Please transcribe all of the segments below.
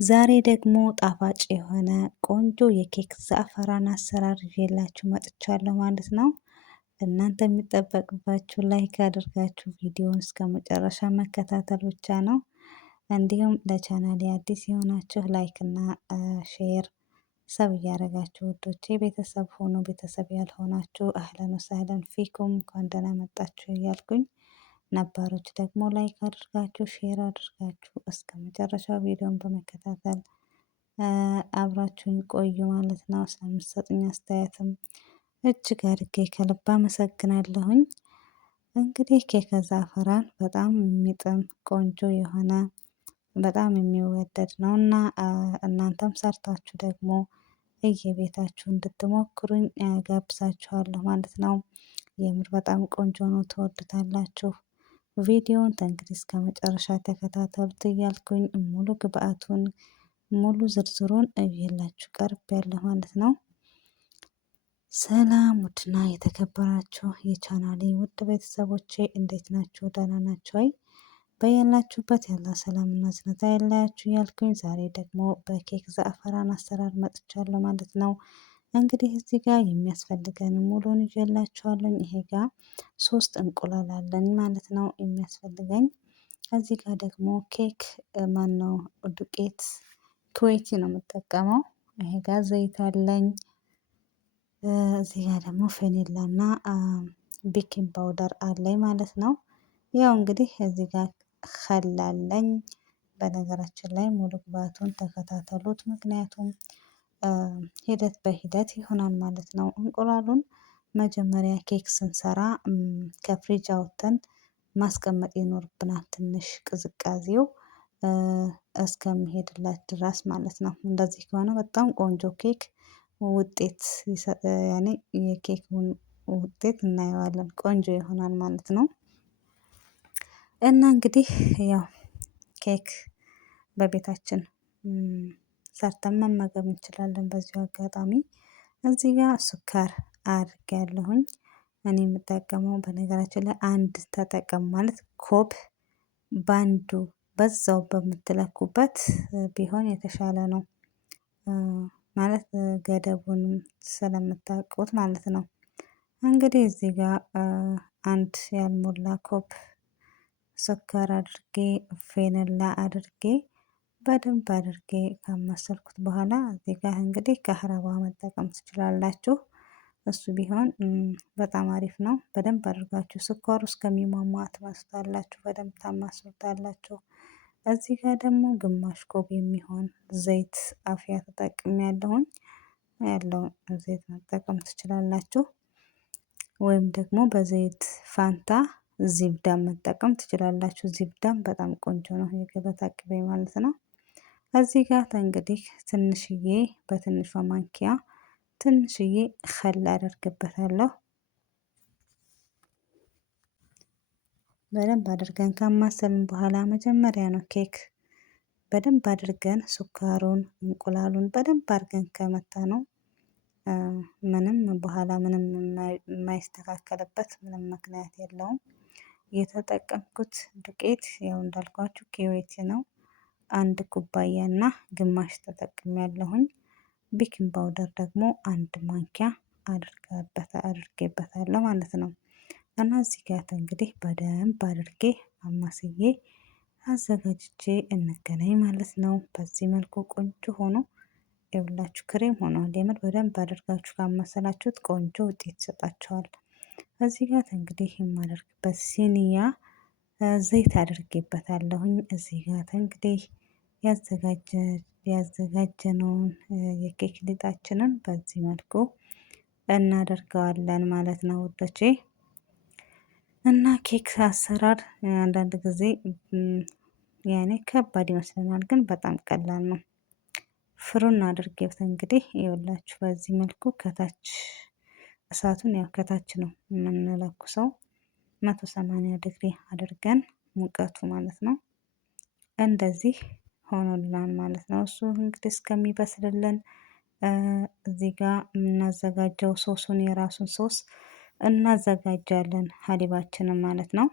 ዛሬ ደግሞ ጣፋጭ የሆነ ቆንጆ የኬክ ዘአፈራን አሰራር ይዤላችሁ መጥቻለሁ ማለት ነው። እናንተ የሚጠበቅባችሁ ላይክ አድርጋችሁ ቪዲዮውን እስከ መጨረሻ መከታተል ብቻ ነው። እንዲሁም ለቻናሌ አዲስ የሆናችሁ ላይክ እና ሼር ሰብ እያደረጋችሁ ውዶቼ ቤተሰብ ሆኖ ቤተሰብ ያልሆናችሁ አህለን ወሰህለን ፊኩም እንኳን ደህና መጣችሁ እያልኩኝ ነባሮች ደግሞ ላይክ አድርጋችሁ ሼር አድርጋችሁ እስከ መጨረሻው ቪዲዮን በመከታተል አብራችሁኝ ቆዩ ማለት ነው። ስለምትሰጡኝ አስተያየትም እጅግ አድርጌ ከልብ አመሰግናለሁኝ። እንግዲህ ኬክ ዘአፈራን በጣም የሚጥም ቆንጆ የሆነ በጣም የሚወደድ ነው እና እናንተም ሰርታችሁ ደግሞ እየቤታችሁ እንድትሞክሩኝ ጋብዛችኋለሁ ማለት ነው። የምር በጣም ቆንጆ ነው፣ ትወዱታላችሁ። ቪዲዮውን እንግዲህ እስከ መጨረሻ ተከታተሉት እያልኩኝ ሙሉ ግብአቱን ሙሉ ዝርዝሩን እየላችሁ ቀርቤያለሁ ማለት ነው። ሰላም ውድና የተከበራችሁ የቻናሌ ውድ ቤተሰቦቼ እንዴት ናችሁ? ደህና ናችሁ ወይ? በያላችሁበት ያለ ሰላምና ዝነታ ያላችሁ እያልኩኝ ዛሬ ደግሞ በኬክ ዘአፈራን አሰራር መጥቻለሁ ማለት ነው። እንግዲህ እዚህ ጋር የሚያስፈልገን ሙሉን ይዤላችኋለሁ። ይሄ ጋር 3 እንቁላል አለን ማለት ነው የሚያስፈልገኝ። እዚህ ጋር ደግሞ ኬክ ማነው ዱቄት ኩዌቲ ነው የምጠቀመው። ይሄ ጋር ዘይት አለኝ። እዚህ ጋር ደግሞ ፌኔላና ቤኪንግ ፓውደር አለኝ ማለት ነው። ያው እንግዲህ እዚህ ጋር ኸላለኝ። በነገራችን ላይ ሙሉ ግብአቱን ተከታተሉት፣ ምክንያቱም ሂደት በሂደት ይሆናል ማለት ነው። እንቁላሉን መጀመሪያ ኬክ ስንሰራ ከፍሪጅ አውጥተን ማስቀመጥ ይኖርብናል፣ ትንሽ ቅዝቃዜው እስከሚሄድላት ድረስ ማለት ነው። እንደዚህ ከሆነ በጣም ቆንጆ ኬክ ውጤት ያኔ የኬኩን ውጤት እናየዋለን፣ ቆንጆ ይሆናል ማለት ነው። እና እንግዲህ ያው ኬክ በቤታችን ሰርተን መመገብ እንችላለን። በዚሁ አጋጣሚ እዚህ ጋር ስኳር አድርጌያለሁኝ። እኔ የምጠቀመው በነገራችን ላይ አንድ ተጠቀም ማለት ኮብ ባንዱ በዛው በምትለኩበት ቢሆን የተሻለ ነው ማለት ገደቡንም ስለምታውቁት ማለት ነው። እንግዲህ እዚህ ጋር አንድ ያልሞላ ኮብ ስኳር አድርጌ ፌነላ አድርጌ በደንብ አድርጌ ካማሰልኩት በኋላ እዚህ ጋር እንግዲህ ከህረባ መጠቀም ትችላላችሁ። እሱ ቢሆን በጣም አሪፍ ነው። በደንብ አድርጋችሁ ስኳሩ እስከሚሟሟ ትመስታላችሁ፣ በደንብ ታማስሉታላችሁ። እዚህ ጋር ደግሞ ግማሽ ኮብ የሚሆን ዘይት አፍያ ተጠቅሜያለሁኝ። ያለውን ዘይት መጠቀም ትችላላችሁ፣ ወይም ደግሞ በዘይት ፋንታ ዚብዳን መጠቀም ትችላላችሁ። ዚብዳን በጣም ቆንጆ ነው፣ የገበታ ቅቤ ማለት ነው። እዚህ ጋር እንግዲህ ትንሽዬ በትንሿ ማንኪያ ትንሽዬ ኸል አደርግበታለሁ። በደንብ አድርገን ካማሰልን በኋላ መጀመሪያ ነው ኬክ በደንብ አድርገን ስኳሩን እንቁላሉን በደንብ አድርገን ከመታ ነው ምንም በኋላ ምንም የማይስተካከልበት ምንም ምክንያት የለውም። የተጠቀምኩት ዱቄት ያው እንዳልኳችሁ ኩዌቲ ነው። 1 ኩባያና ግማሽ ተጠቅሜያለሁኝ። ቤኪንግ ፓውደር ደግሞ 1 ማንኪያ አድርጌበታለሁ ማለት ነው። እና እዚህ ጋር እንግዲህ በደንብ አድርጌ አማስዬ አዘጋጅቼ እንገናኝ ማለት ነው። በዚህ መልኩ ቆንጆ ሆኖ ይኸውላችሁ ክሬም ሆኗል። የምር በደንብ አድርጋችሁ ካመሰላችሁት ቆንጆ ውጤት ይሰጣችኋል። እዚህ ጋር እንግዲህ የማደርግበት ሲኒያ ዘይት አድርጌበታለሁኝ። እዚህ ጋር እንግዲህ ያዘጋጀነውን የኬክ ሊጣችንን በዚህ መልኩ እናደርገዋለን ማለት ነው ውዶቼ። እና ኬክ አሰራር አንዳንድ ጊዜ ያኔ ከባድ ይመስለናል፣ ግን በጣም ቀላል ነው። ፍሩን አድርጌት እንግዲህ ይኸውላችሁ በዚህ መልኩ ከታች እሳቱን ያው ከታች ነው የምንለኩሰው 180 ዲግሪ አድርገን ሙቀቱ ማለት ነው። እንደዚህ ሆኖልናል ማለት ነው። እሱ እንግዲህ እስከሚበስልልን እዚህ ጋር የምናዘጋጀው ሶሱን የራሱን ሶስ እናዘጋጃለን ሀሊባችንን ማለት ነው።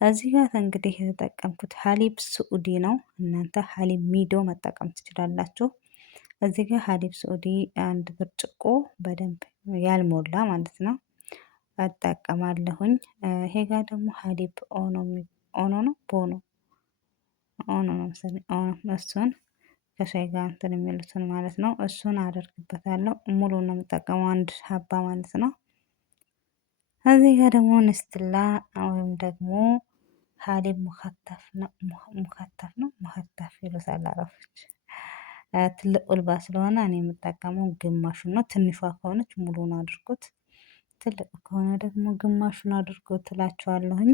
እዚህ ጋር እንግዲህ የተጠቀምኩት ሀሊብ ስዑዲ ነው። እናንተ ሀሊብ ሚዶ መጠቀም ትችላላችሁ። እዚህ ጋር ሀሊብ ስዑዲ አንድ ብርጭቆ በደንብ ያልሞላ ማለት ነው እጠቀማለሁኝ። ይሄ ጋር ደግሞ ሀሊብ ኦኖ ነው ቦኖ ኦኖ ነው መሰለኝ እሱን ከሻይ ጋር እንትን የሚሉትን ማለት ነው። እሱን አደርግበታለሁ። ሙሉ ነው የምጠቀመው አንድ ሀባ ማለት ነው። እዚህ ጋር ደግሞ ንስትላ ወይም ደግሞ ሀሊብ ሙከተፍ ነው ሙከተፍ ይሉታል አረቦች። ትልቅ ቁልባ ስለሆነ እኔ የምጠቀመው ግማሹን ነው። ትንሿ ከሆነች ሙሉን አድርጉት፣ ትልቅ ከሆነ ደግሞ ግማሹን አድርጉት እላችኋለሁኝ።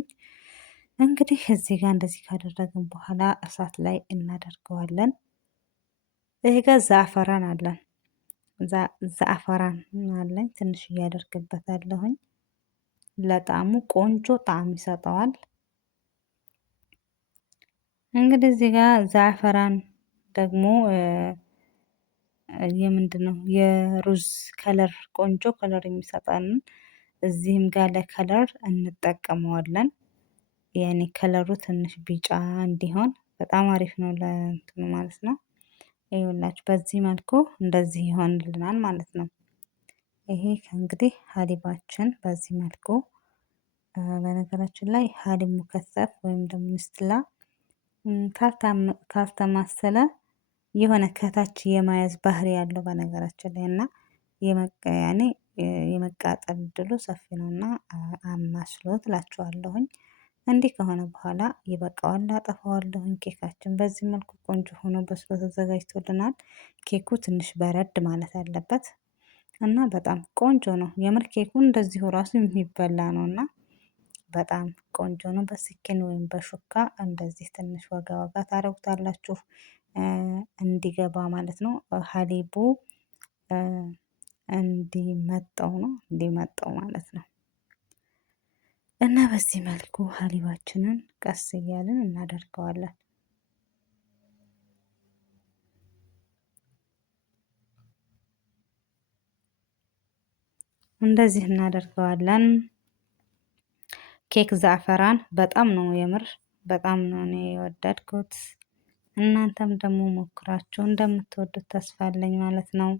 እንግዲህ እዚህ ጋር እንደዚህ ካደረግን በኋላ እሳት ላይ እናደርገዋለን። ይሄ ጋር ዛፈራን አለን ዛፈራን አለኝ ትንሽ እያደርግበታለሁኝ። ለጣዕሙ ቆንጆ ጣዕም ይሰጠዋል። እንግዲህ እዚህ ጋር ዛፈራን ደግሞ የምንድነው የሩዝ ከለር ቆንጆ ከለር የሚሰጠንን እዚህም ጋር ለከለር እንጠቀመዋለን። ያኔ ከለሩ ትንሽ ቢጫ እንዲሆን በጣም አሪፍ ነው ለእንትኑ ማለት ነው። ይኸውላችሁ በዚህ መልኩ እንደዚህ ይሆንልናል ማለት ነው። ይሄ እንግዲህ ሀሊባችን በዚህ መልኩ በነገራችን ላይ ሀሊብ ሙከሰፍ ወይም ደግሞ ንስትላ ካልተማሰለ የሆነ ከታች የማያዝ ባህሪ ያለው በነገራችን ላይ እና ያኔ የመቃጠል እድሉ ሰፊ ነውና አማስሎት እላችኋለሁኝ። እንዲህ ከሆነ በኋላ ይበቃዋል፣ አጠፋዋለሁኝ። ኬካችን በዚህ መልኩ ቆንጆ ሆኖ በስሎ ተዘጋጅቶልናል። ኬኩ ትንሽ በረድ ማለት አለበት እና በጣም ቆንጆ ነው። የምር ኬኩ እንደዚሁ ራሱ የሚበላ ነው እና በጣም ቆንጆ ነው። በስኪን ወይም በሹካ እንደዚህ ትንሽ ወጋ ወጋ ታረጉታላችሁ እንዲገባ ማለት ነው። ሀሊቡ እንዲመጣው ነው እንዲመጣው ማለት ነው። እና በዚህ መልኩ ሀሊባችንን ቀስ እያልን እናደርገዋለን። እንደዚህ እናደርገዋለን። ኬክ ዛፈራን በጣም ነው የምር በጣም ነው እኔ የወደድኩት። እናንተም ደግሞ ሞክራችሁ እንደምትወዱት ተስፋ አለኝ ማለት ነው።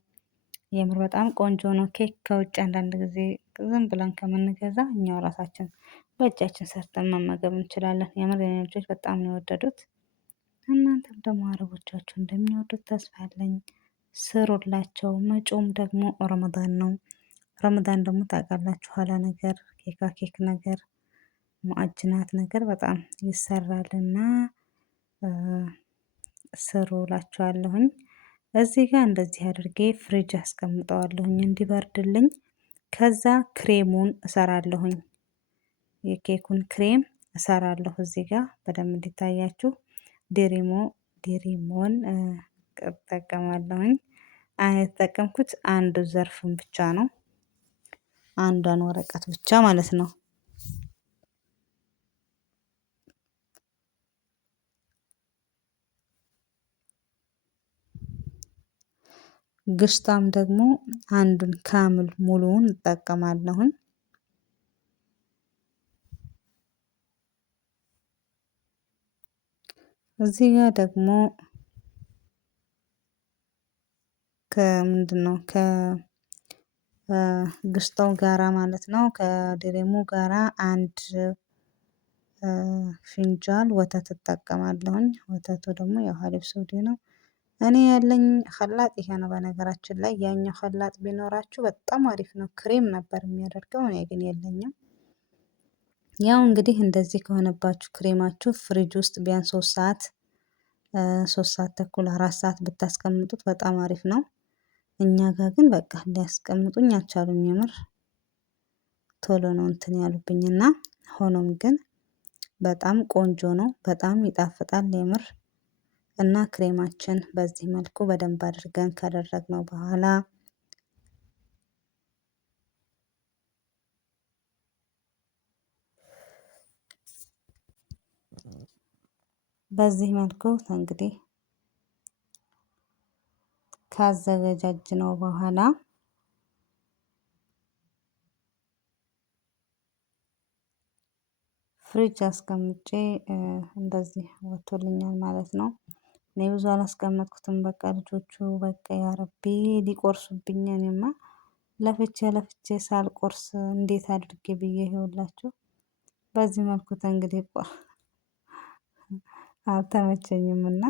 የምር በጣም ቆንጆ ነው። ኬክ ከውጭ አንዳንድ ጊዜ ዝም ብለን ከምንገዛ እኛው ራሳችን በእጃችን ሰርተን መመገብ እንችላለን። የምር የኔ ልጆች በጣም ነው የወደዱት። እናንተም ደግሞ አረቦቻችሁ እንደሚወዱት ተስፋ አለኝ። ስሩላቸው። መጪውም ደግሞ ረመዳን ነው። ረመዳን ደግሞ ታውቃላችሁ ኋላ ነገር ኬክ ነገር ሙአጅናት ነገር በጣም ይሰራልና ስሩ እላችኋለሁኝ። እዚህ ጋር እንደዚህ አድርጌ ፍሪጅ አስቀምጠዋለሁኝ እንዲበርድልኝ። ከዛ ክሬሙን እሰራለሁኝ። የኬኩን ክሬም እሰራለሁ እዚህ ጋር በደንብ እንዲታያችሁ ዲሪሞን እጠቀማለሁኝ። የተጠቀምኩት አንድ ዘርፍን ብቻ ነው። አንዷን ወረቀት ብቻ ማለት ነው። ግሽጣም ደግሞ አንዱን ካምል ሙሉውን እጠቀማለሁኝ። እዚህ ጋር ደግሞ ከምንድነው ከግሽጣው ጋራ ማለት ነው ከድሬሙ ጋራ አንድ ፊንጃል ወተት እጠቀማለሁኝ። ወተቱ ደግሞ ያው ሀሊብ ስዑዲ ነው። እኔ ያለኝ ኸላጥ ይሄ ነው። በነገራችን ላይ ያኛው ኸላጥ ቢኖራችሁ በጣም አሪፍ ነው። ክሬም ነበር የሚያደርገው እኔ ግን የለኝም። ያው እንግዲህ እንደዚህ ከሆነባችሁ ክሬማችሁ ፍሪጅ ውስጥ ቢያንስ 3 ሰዓት ተኩል 4 ሰዓት ብታስቀምጡት በጣም አሪፍ ነው። እኛ ጋር ግን በቃ ሊያስቀምጡኝ አልቻሉም። የምር ቶሎ ነው እንትን ያሉብኝና ሆኖም ግን በጣም ቆንጆ ነው። በጣም ይጣፍጣል የምር እና ክሬማችን በዚህ መልኩ በደንብ አድርገን ካደረግነው በኋላ በዚህ መልኩ እንግዲህ ካዘገጃጅነው በኋላ ፍሪጅ አስቀምጬ እንደዚህ ወጥቶልኛል ማለት ነው። እኔ ብዙ አላስቀመጥኩትም። በቃ ልጆቹ በቃ ያረቢ ሊቆርሱብኝ እኔማ ለፍቼ ለፍቼ ሳልቆርስ እንዴት አድርጌ ብዬ ይኸውላችሁ በዚህ መልኩ እንግዲህ አልተመቸኝም እና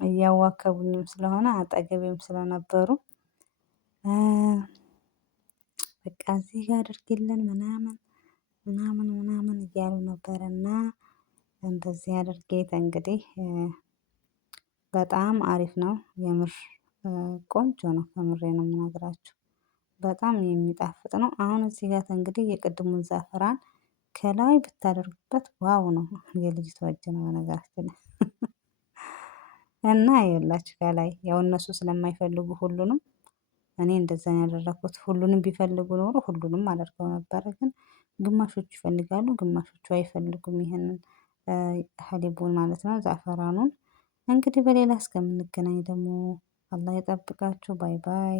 እያዋከቡኝም ስለሆነ አጠገቤም ስለነበሩ በቃ እዚህ ጋር አድርጊልን ምናምን ምናምን ምናምን እያሉ ነበረና እንደዚህ አድርጌ እንግዲህ በጣም አሪፍ ነው የምር ቆንጆ ነው። ከምሬ ነው የምነግራችሁ በጣም የሚጣፍጥ ነው። አሁን እዚህ ጋር እንግዲህ የቅድሙን ዛፈራን ከላይ ብታደርጉበት ዋው ነው። የልጅቷ እጅ ነው በነገራችን ላይ እና ይኸውላችሁ ከላይ ያው እነሱ ስለማይፈልጉ ሁሉንም እኔ እንደዛ ነው ያደረኩት። ሁሉንም ቢፈልጉ ኖሮ ሁሉንም አደርገው ነበረ። ግን ግማሾቹ ይፈልጋሉ፣ ግማሾቹ አይፈልጉም። ይሄንን ሀሊቡን ማለት ነው ዛፈራኑን። እንግዲህ በሌላ እስከምንገናኝ ደግሞ አላህ ይጠብቃችሁ። ባይ ባይ።